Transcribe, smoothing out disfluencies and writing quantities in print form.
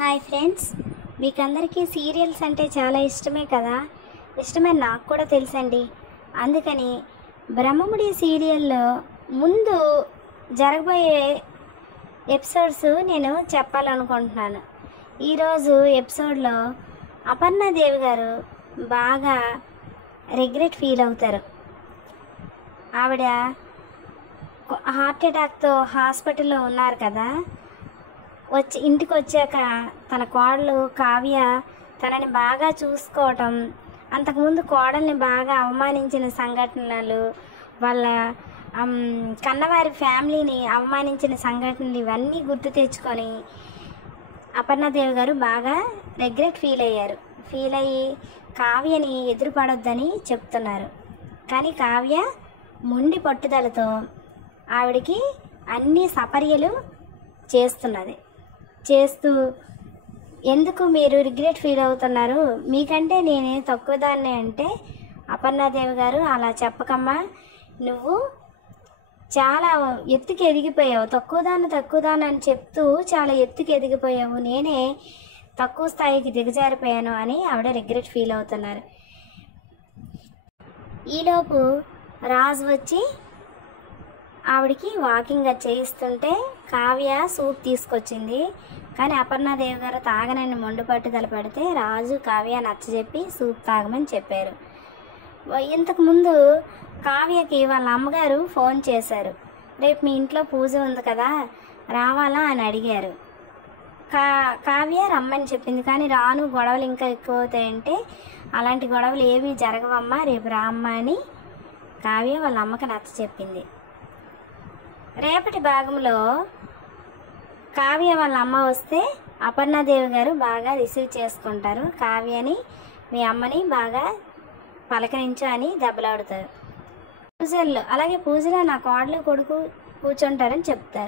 Hi friends, మీకందరికీ serials అంటే చాలా ఇష్టమే కదా. ఇష్టమని నాకు కూడా తెలుసండి. అందుకని బ్రహ్మముడి సీరియల్లో ముందు జరగబోయే ఎపిసోడ్స్ నేను చెప్పాలనుకుంటున్నాను. ఈరోజు ఎపిసోడ్లో అపర్ణాదేవి గారు బాగా రిగ్రెట్ ఫీల్ అవుతారు. ఆవిడ హార్ట్ అటాక్తో హాస్పిటల్లో ఉన్నారు కదా. ఇంటికి వచ్చాక తన కోడలు కావ్య తనని బాగా చూసుకోవటం, అంతకుముందు కోడల్ని బాగా అవమానించిన సంఘటనలు, వాళ్ళ కన్నవారి ఫ్యామిలీని అవమానించిన సంఘటనలు ఇవన్నీ గుర్తు తెచ్చుకొని అపర్ణాదేవి గారు బాగా రిగ్రెట్ ఫీల్ అయ్యి కావ్యని ఎదురుపడొద్దని చెప్తున్నారు. కానీ కావ్య మొండి పట్టుదలతో ఆవిడికి అన్ని సపర్యలు చేస్తూ ఎందుకు మీరు రిగ్రెట్ ఫీల్ అవుతున్నారు, మీకంటే నేనే తక్కువదాన్ని అంటే, అపర్ణాదేవి గారు అలా చెప్పకమ్మా, నువ్వు చాలా ఎత్తుకి ఎదిగిపోయావు, తక్కువదాన్ని అని చెప్తూ చాలా ఎత్తుకి ఎదిగిపోయావు, నేనే తక్కువ స్థాయికి దిగజారిపోయాను అని ఆవిడ రిగ్రెట్ ఫీల్ అవుతున్నారు. ఈలోపు రాజు వచ్చి ఆవిడికి వాకింగ్ చేయిస్తుంటే కావ్య సూప్ తీసుకొచ్చింది. కానీ అపర్ణాదేవి గారు తాగనని మొండి పట్టుదల పెడితే రాజు కావ్య నచ్చజెప్పి సూప్ తాగమని చెప్పారు. ఇంతకుముందు కావ్యకి వాళ్ళ అమ్మగారు ఫోన్ చేశారు. రేపు మీ ఇంట్లో పూజ ఉంది కదా, రావాలా అని అడిగారు. కావ్య రమ్మని చెప్పింది. కానీ రాను, గొడవలు ఇంకా ఎక్కువ అవుతాయంటే, అలాంటి గొడవలు ఏవి జరగవమ్మా, రేపు రామ్మా అని కావ్య వాళ్ళ అమ్మకి నచ్చ చెప్పింది. రేపటి భాగంలో కావ్య వాళ్ళ అమ్మ వస్తే అపర్ణాదేవి గారు బాగా రిసీవ్ చేసుకుంటారు. కావ్యని, మీ అమ్మని బాగా పలకరించు అని దెబ్బలాడుతారు. అలాగే పూజలో నా కోడలు కొడుకు కూర్చుంటారని చెప్తారు.